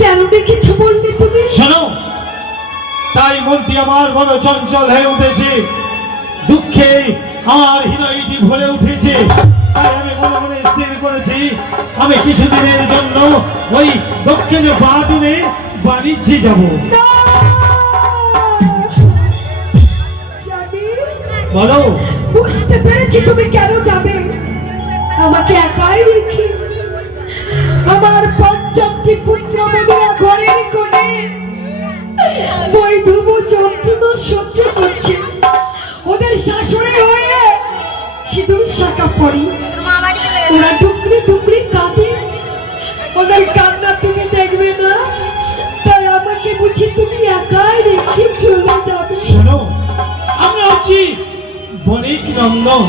কেন ডেকেছো বললে তুমি? শোনো, তাই মনটি আমার বড় চঞ্চল হয়ে উঠেছে, দুঃখে আমার হৃদয়টি ভরে উঠেছে। তাই আমি মনে মনে স্থির করেছি আমি কিছুদিনের জন্য ওই দক্ষিণে বাদুনে বাণিজ্যে যাব। বলো। বুঝতে পেরেছি তুমি কেন যাবে। আমাকে একাই রেখে আমার পঞ্চাশটি পুত্র বধূরা ঘরের কোণে বৈধব যন্ত্রণা সহ্য করছে। ওদের শাশুড়ি হয়ে সিঁদুর শাখা পড়ি, ওরা টুকরি টুকরি কাঁদে, ওদের কান্না তুমি দেখবে না। তাই আমাকে বুঝি তুমি একাই রেখে চলে যাবে। শোনো, আমরা হচ্ছি বণিক নন্দন,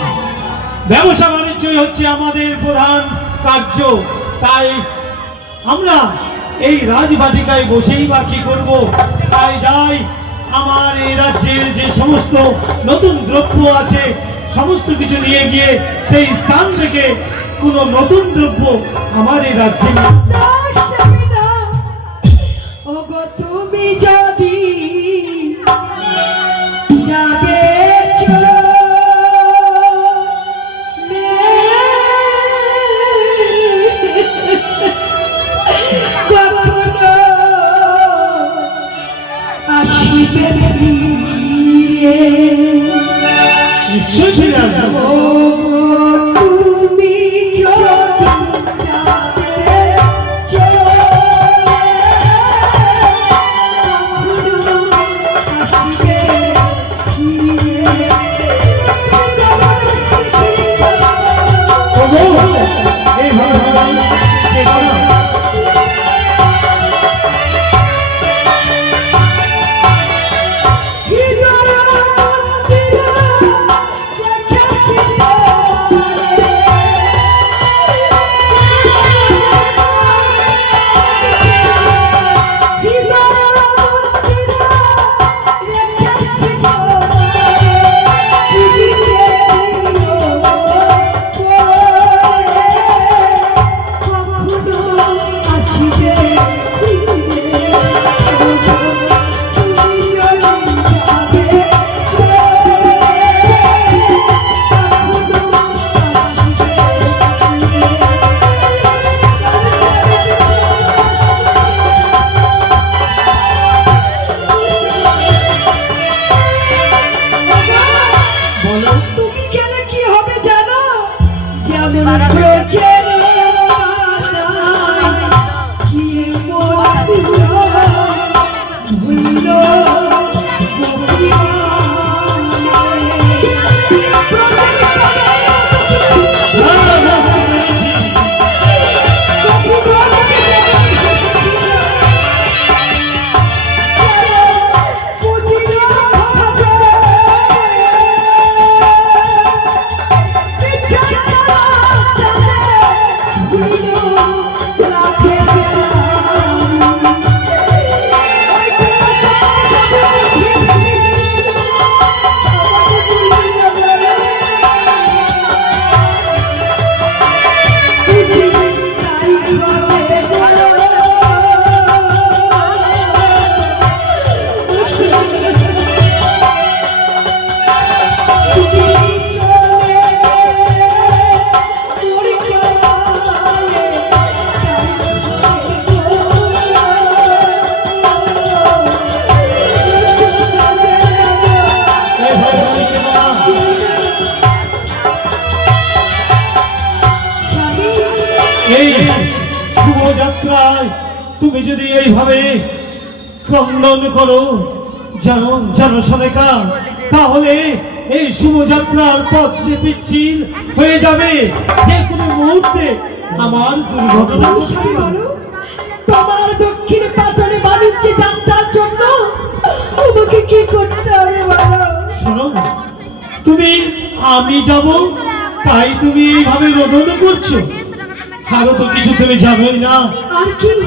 ব্যবসা বাণিজ্যই হচ্ছে আমাদের প্রধান কার্য। তাই আমরা এই রাজবাটিকায় বসেই বা কি করব। তাই যাই, আমার এই রাজ্যের যে সমস্ত নতুন দ্রব্য আছে সমস্ত কিছু নিয়ে গিয়ে সেই স্থান থেকে কোনো নতুন দ্রব্য আমার এই রাজ্যে নিয়ে ওগো তুমি যদি যাবে আসিবে তুমি তুমি যদি এইভাবে ক্রন্দন করো জনসলেখা, তাহলে এই শুভযাত্রার পথ যে পিচ্ছিল হয়ে যাবে। যে কোনো মুহূর্তে আমার দুর্ঘটনা। তোমার দক্ষিণ পাথরে বাণিজ্যে যাত্রার জন্য আমাকে কি করতে হবে বলো? শোনো, তুমি আমি যাব তাই তুমি এইভাবে রোদন করছো। আরো তো কিছু তুমি জানোই না।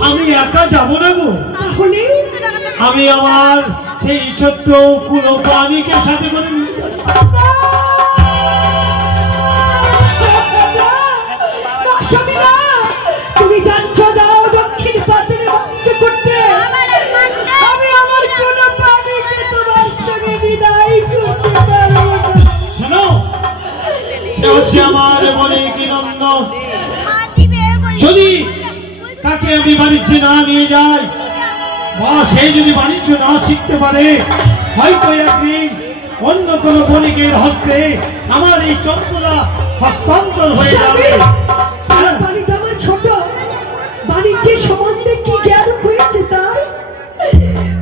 আমি একা যাবো না গো। তাহলে আমি আমার সেই ছোট্ট কোনো প্রাণীকে সাথে করে তুমি যাচ্ছ, যাও দক্ষিণ পাশে বাণিজ্য করতে। হচ্ছে আমার বণিক নন্দন। যদি তাকে আমি বাণিজ্যে না নিয়ে যাই বা সে যদি বাণিজ্য না শিখতে পারে, হয়তো একদিন অন্য কোন বণিকের হস্তে আমার এই চম্পলা হস্তান্তর হয়ে যাবে। হ্যাঁ। বাড়িতে আমার ছোট বাণিজ্যের সম্বন্ধে কি জ্ঞান হয়েছে তার?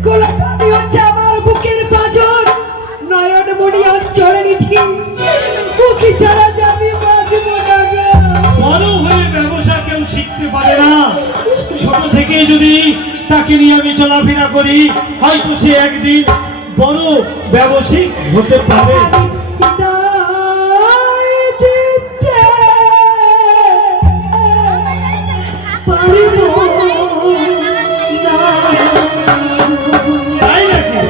কোলাকানি হচ্ছে আমার বুকের পাঁজর, নয়নমণি অঞ্চলে নিধি, বুকে ছাড়া যাবি বাঁচব না গো। বড় হয়ে ব্যবসা কেউ শিখতে পারে না। ছোট থেকে যদি তাকে নিয়ে আমি চলাফেরা করি, হয়তো সে একদিন বড় ব্যবসায়িক হতে পারে। আমি বিদায় দিতে পারিব না। তাই নাকি?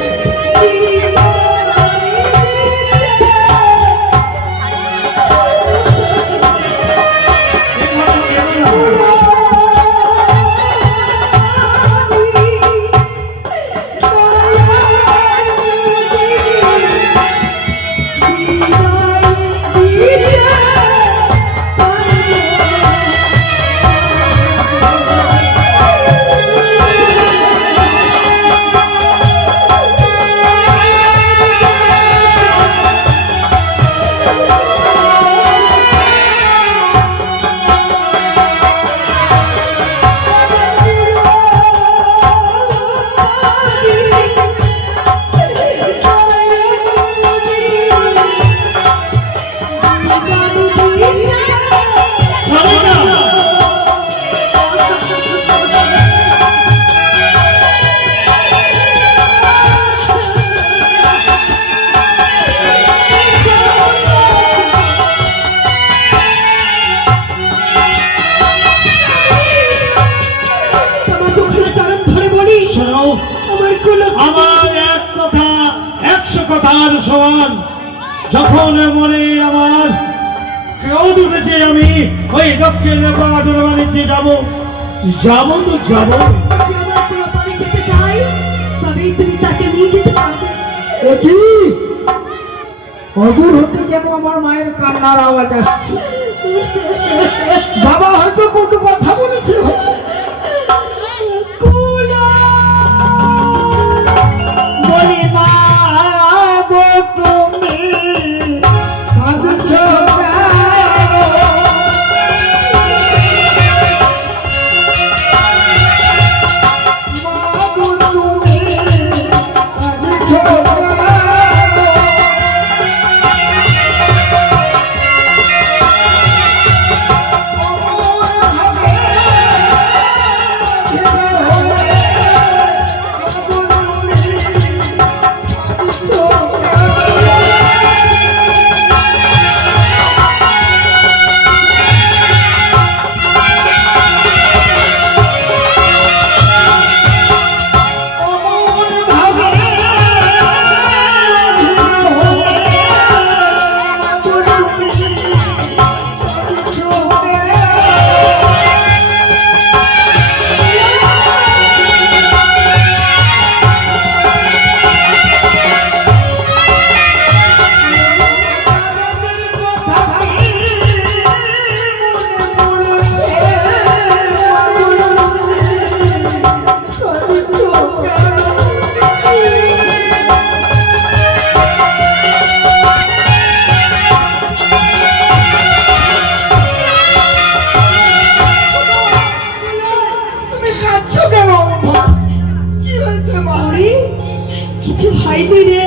আমার এক কথা 100 কথার সমান। যখন মনে আমার ক্রোধ উঠেছে, আমি ওই দক্ষিণ বাণিজ্যে যাবো তো যাবো। যদি আমার কোনো বাড়ি যেতে চাই, তবেই তুমি তাকে নিয়ে যেতে পারবে। অদূর হতে যেন আমার মায়ের কান্নার আওয়াজ আসছে। বাবা হয়তো কত কথা বলেছে। বলি মা গো তুমি কাঁদছো কেন? মা গো তুমি কাঁদছো কেন? কিছু হয়নি রে।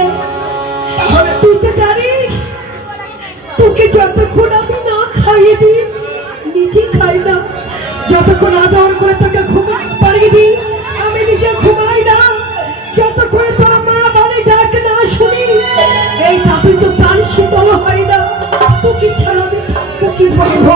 তুই তো জানিস, তোকে যতক্ষণ আমি না খাইয়ে দিই, নিজে খাই না, যতক্ষণ আদর করে তোকে ঘুমাই পাড়িয়ে দিই, আমি নিজে ঘুমাই না, যতক্ষণ তোর মা বাড়ি ডাক না শুনি, এই তাতে তো প্রাণ শীতল হয় না। তোকে ছাড়া আমি থাকবো কি বলবো?